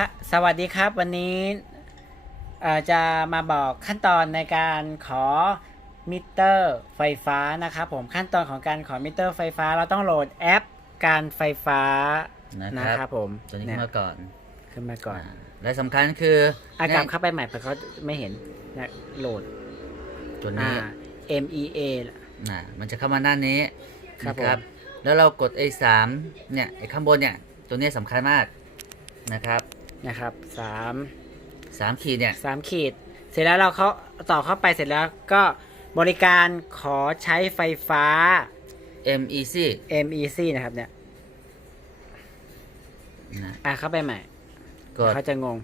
ค่ะสวัสดีครับวันนี้เอ่อจะมาบอกขั้นตอนในการขอมิเตอร์ไฟฟ้านะครับผมขั้นตอนของการขอมิเตอร์ไฟฟ้าเราต้องโหลดแอปการไฟฟ้านะนะครับครับผมตัวนี้เยขึ้นมาก่อนขึ้นมาก่อนอ่าและสำคัญคืออากลับเนี่ยเข้าไปใหม่เพราะเขาไม่เห็นนะโหลดตัวอ่านี้ MEA น่ะมันจะเข้ามาหน้านี้ครับนะผมแล้วเรากด A 3เนี่ยไอ้ข้างบนเนี่ยตัวนี้สำคัญมากนะครับ นะครับสามสามขีดเนี่ย สามขีด เสร็จแล้วเราเขาต่อเข้าไปเสร็จแล้วก็บริการขอใช้ไฟฟ้า MEC MEC นะครับเนี่ยนะ อะเข้าไปใหม่กด เขาจะงง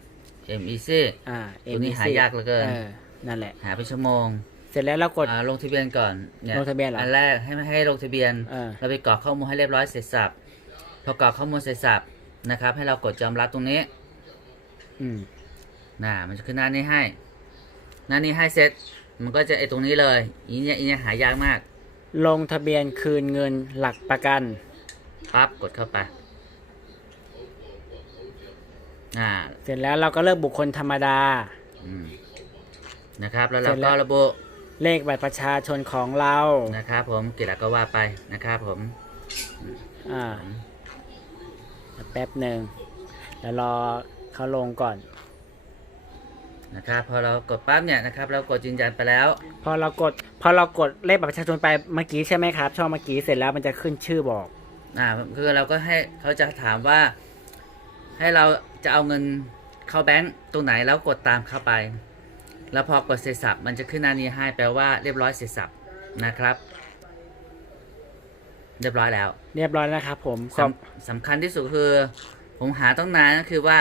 MEC อ่า ตัวนี้ MEC หายากเหลือเกินเออนั่นแหละ หาเป็นชั่วโมงเสร็จแล้วเรากด อ่าลงทะเบียนก่อนเนี่ยลงทะเบียนเหรออันแรกให้ให้ลงทะเบียน เออ เราไปกรอกข้อมูลให้เรียบร้อยเสร็จสับพอกรอกข้อมูลเสร็จสับนะครับ ให้เรากดยอมรับตรงนี้ อืมน่ะมันจะขึ้นหน้านี้ให้ หน้านี้ให้เสร็จ มันก็จะไอตรงนี้เลย อีเนี่ยอีเนี่ยหายากมาก ลงทะเบียนคืนเงินหลักประกัน ปั๊บกดเข้าไป อ่า เสร็จแล้วเราก็เลือกบุคคลธรรมดา อืม นะครับ แล้วเสร็เราจแล้ก็ว ระบุ เลขบัตรประชาชนของเรานะครับผมกิจละก็ว่าไปนะครับผม อ่าแป๊บหนึ่งแล้วรอ เขาลงก่อน นะครับพอเรากดปั๊บเนี่ยนะครับเรากดยืนยันไปแล้ว พอเรากด พอเรากดเลขบัตรประชาชนไปเมื่อกี้ใช่ไหมครับ ช่องเมื่อกี้เสร็จแล้วมันจะขึ้นชื่อบอก อ่าคือเราก็ให้เขาจะถามว่า ให้เราจะเอาเงินเข้าแบงก์ตรงไหนแล้วกดตามเข้าไป แล้วพอกดเสร็จสับมันจะขึ้นหน้านี้ให้แปลว่าเรียบร้อยเสร็จสับนะครับ เรียบร้อยแล้วเรียบร้อยแล้วนะครับผมขสอบำสำคัญที่สุดคือ ผมหาต้องนานก็คือว่า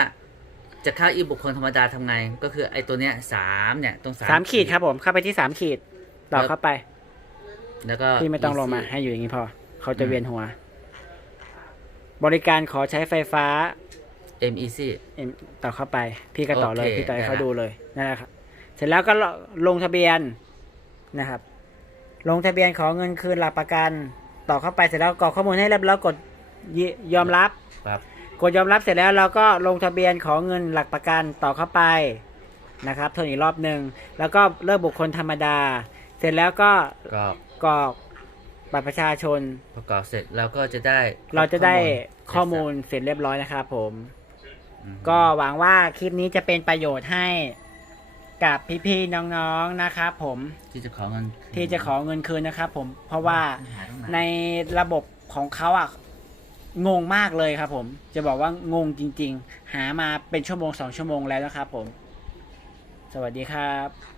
จะเข้าอีบุคคลธรรมดาทำไง ก็คือไอ้ตัวเนี้ยสามเนี่ยตรงสามสามขีดครับผมเข้าไปที่สามขีดต่อเข้าไป แล้วก็พี่ไม่ต้องลงมาให้อยู่อย่างนี้พอ เขาจะเวียนหัว บริการขอใช้ไฟฟ้าเอ็มอีซีเอ็มต่อเข้าไป พี่ก็ต่อเลยโอเคพี่ต่อให้ได้เขาละดูเลยนั่นแหละครับ เสร็จแล้วก็ลงทะเบียนนะครับ ลงทะเบียนขอเงินคืนหลักประกัน ต่อเข้าไปเสร็จแล้วกรอกข้อมูลให้เรียบร้อยกดยยอมรับครับ กดยอมรับเสร็จแล้วเราก็ลงทะเบียนขอเงินหลักประกันต่อเข้าไปนะครับทวนอีกรอบหนึ่งแล้วก็เลือกบุคคลธรรมดา เสร็จแล้วก็ก็กรอกบัตรประชาชน ประกอบเสร็จเราก็จะได้เราจะได้ข้อมูลลเสร็จเรียบร้อยนะครับผม อืมก็หวังว่าคลิปนี้จะเป็นประโยชน์ให้กับพี่ๆน้องๆนะครับผมที่จะขอเงินคืนที่จะขอเงินคืนนะครับผมเพราะว่า หาตรงไหนในระบบของเขาอะ งงมากเลยครับผม จะบอกว่างงจริง ๆ หามาเป็นชั่วโมงสองชั่วโมงแล้วนะครับผม สวัสดีครับ